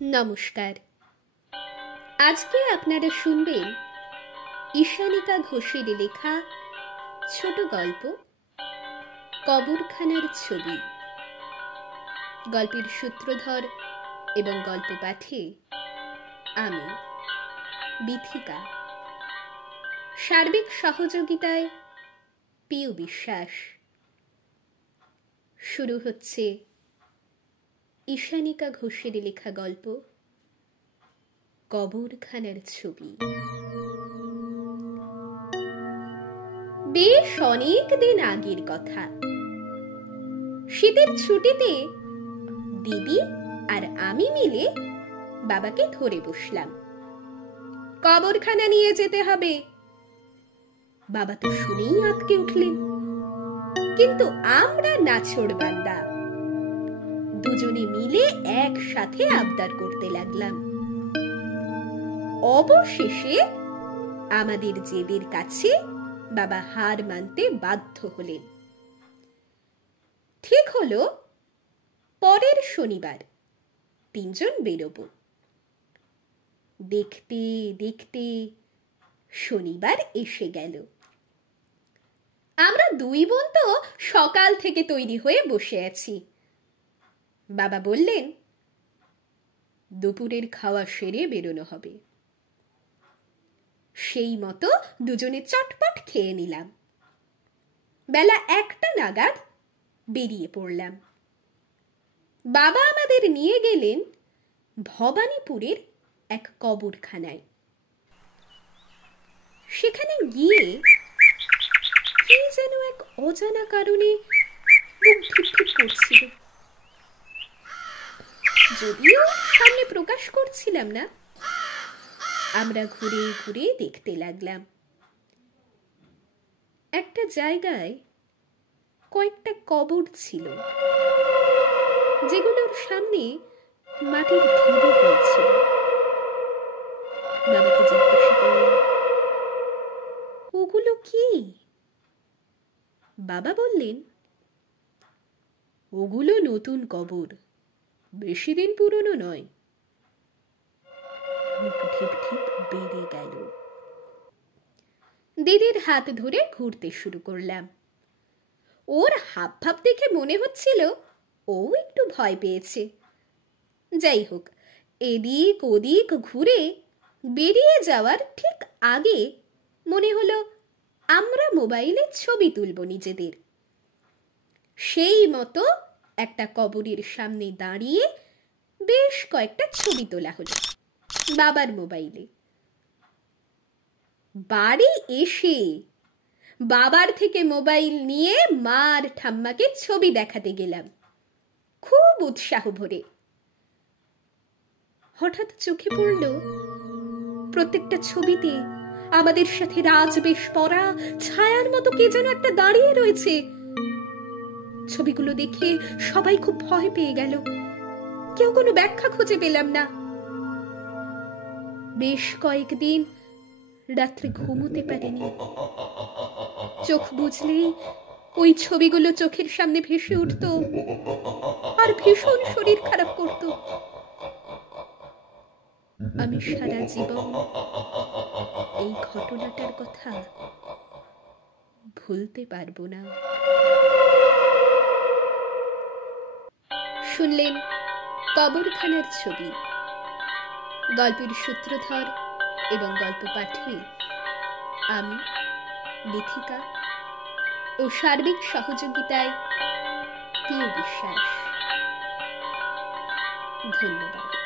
নমস্কার। আজকে আপনারা শুনবেন ঈশানিকা ঘোষের লেখা ছোট গল্প কবরখানার ছবি। গল্পের সূত্রধর এবং গল্প পাঠে আমি বিথিকা। সার্বিক সহযোগিতায় পিউ বিশ্বাস। শুরু হচ্ছে ঈশানিকা ঘোষের লেখা গল্প কবরখানার ছবি। বেশ অনেক দিন আগের কথা। শীতের ছুটিতে দিদি আর আমি মিলে বাবাকে ধরে বসলাম, কবরখানা নিয়ে যেতে হবে। বাবা তো শুনেই আঁতকে উঠলেন, কিন্তু আমরা নাছোড় বান্দা দুজনে মিলে একসাথে আবদার করতে লাগলাম। অবশেষে আমাদের জেদের কাছে বাবা হার মানতে বাধ্য হলেন। ঠিক হলো পরের শনিবার তিনজন বেরোবো। দেখতে দেখতে শনিবার এসে গেল। আমরা দুই বোন তো সকাল থেকে তৈরি হয়ে বসে আছি। বাবা বললেন, দুপুরের খাওয়া সেরে বেরোনো হবে। সেই মতো দুজনে চটপট খেয়ে নিলাম। বেলা 1টা নাগাদ বেরিয়ে পড়লাম। বাবা আমাদের নিয়ে গেলেন ভবানীপুরের এক কবরখানায়। সেখানে গিয়ে কি যেন এক অজানা কারণে বুক ঠিকঠিক করছিল। যদিও সামনে প্রকাশ করছিলাম না, আমরা ঘুরে ঘুরে দেখতে লাগলাম। একটা জায়গায় কয়েকটা কবর ছিল, যেগুলোর সামনে মাটির ঢিবি হয়েছিল। বাবাকে জিজ্ঞাসা করলাম, ওগুলো কি? বাবা বললেন, ওগুলো নতুন কবর, বেশি দিন পুরনো নয়। ঢিপ ঢিপ বেড়ে গেল। দিদির হাত ধরে ঘুরতে শুরু করলাম। ওর হাব ভাব দেখে মনে হচ্ছিল ও একটু ভয় পেয়েছে। যাই হোক, এদিক ওদিক ঘুরে বেরিয়ে যাওয়ার ঠিক আগে মনে হলো আমরা মোবাইলে ছবি তুলব নিজেদের। সেই মতো একটা কবরের সামনে দাঁড়িয়ে বেশ কয়েকটা ছবি তোলা হলো বাবার মোবাইলে। বাড়ি এসে বাবার থেকে মোবাইল নিয়ে মার ঠাম্মাকে ছবি দেখাতে গেলাম খুব উৎসাহ ভরে। হঠাৎ চোখে পড়ল প্রত্যেকটা ছবিতে আমাদের সাথে রাজবেশ পরা ছায়ার মতো কে যেন একটা দাঁড়িয়ে রয়েছে। ছবিগুলো দেখে সবাই খুব ভয় পেয়ে গেল। কেউ কোনো ব্যাখ্যা খুঁজে পেলাম না। বেশ কয়েকদিন রাত্রে ঘুমোতে পারিনি। চোখ বুঝলেই ওই ছবিগুলো চোখের সামনে ভেসে উঠত আর ভীষণ শরীর খারাপ করত। আমি সারা জীবন এই ঘটনাটার কথা ভুলতে পারবো না। শুনলেন কবরখানার ছবি। গল্পের সূত্রধর এবং গল্প পাঠে আমি বিথিকা ও সার্বিক সহযোগিতায় পিউ বিশ্বাস। ধন্যবাদ।